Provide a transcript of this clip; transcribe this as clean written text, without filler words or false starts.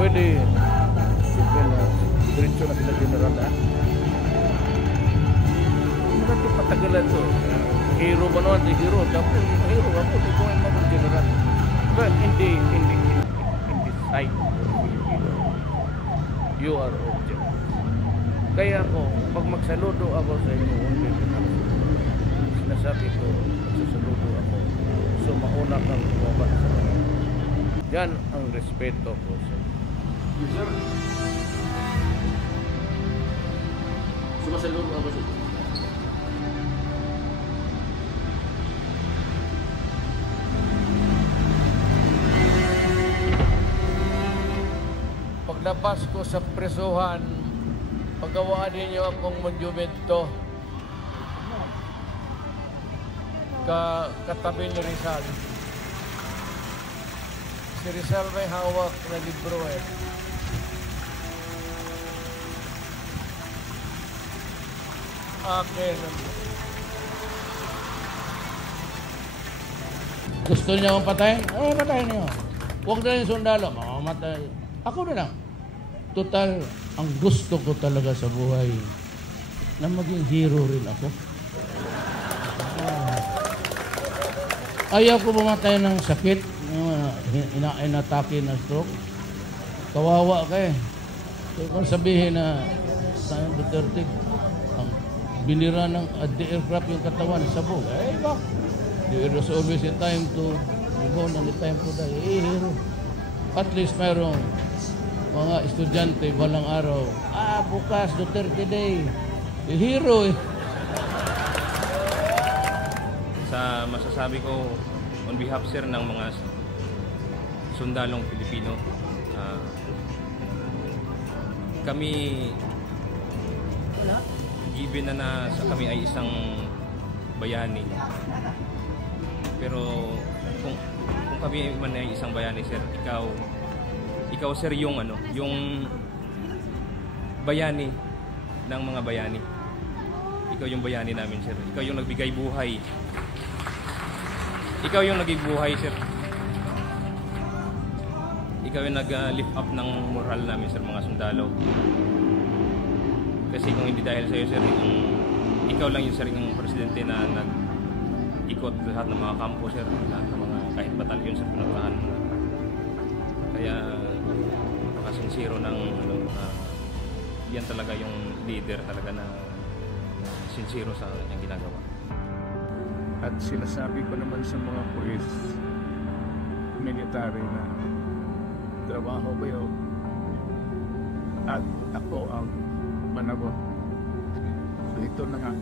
Pwede, simple na, diretso na sila general ha. Hindi natin patagalan to. Hero ba naman? Di hero. Dapat hero ako. Di ko yung mga general. But in the sight of Filipino, you are object. Kaya ako, pag magsaludo ako sa inyo, sinasabi ko, magsasaludo ako. So mauna kang bumaba sa mga. Yan ang respeto ko sa inyo. Yes, sir. Sumasaludo ako sa inyo. Paglabas ko sa presuhan, pagawaan ninyo akong monumento katabi ni Rizal. Si Rizal may hawak na libro eh. Akin. Gusto niya akong patayin? Patayin niyo. Huwag na yung sundalo. Mamamatay. Ako na lang. Total, ang gusto ko talaga sa buhay na maging hero rin ako. Ayaw ko bumatay ng sakit, inatake na stroke. Kawawa ka eh. So, kung sabihin na Sayang Duterte, ang binira ng aircraft yung katawan sa buong, bak, there is always a time to live on and a time to die. Hero. At least mayroong mga estudyante balang araw, bukas Duterte Day, hero eh. Sa masasabi ko on behalf sir ng mga sundalong Pilipino, kami given na kami ay isang bayani, pero kung kami man ay isang bayani sir, ikaw sir yung yung bayani ng mga bayani. Ikaw yung bayani namin sir. Ikaw yung nagbigay buhay. Ikaw yung naging buhay sir. Ikaw yung nag-lift up ng moral namin sir, mga sundalo. Kasi kung hindi dahil sa iyo sir, ikaw lang yung sir yung presidente na nag-ikot lahat ng mga kampo sir, lahat ng mga kahit batalyon sir pinuntahan mo. Kaya napakasinsiro ng yan talaga yung leader talaga na sincero sa kanyang ginagawa. At sinasabi ko naman sa mga pulis, military na trabaho ko yun at ako ang managot. So ito na nga.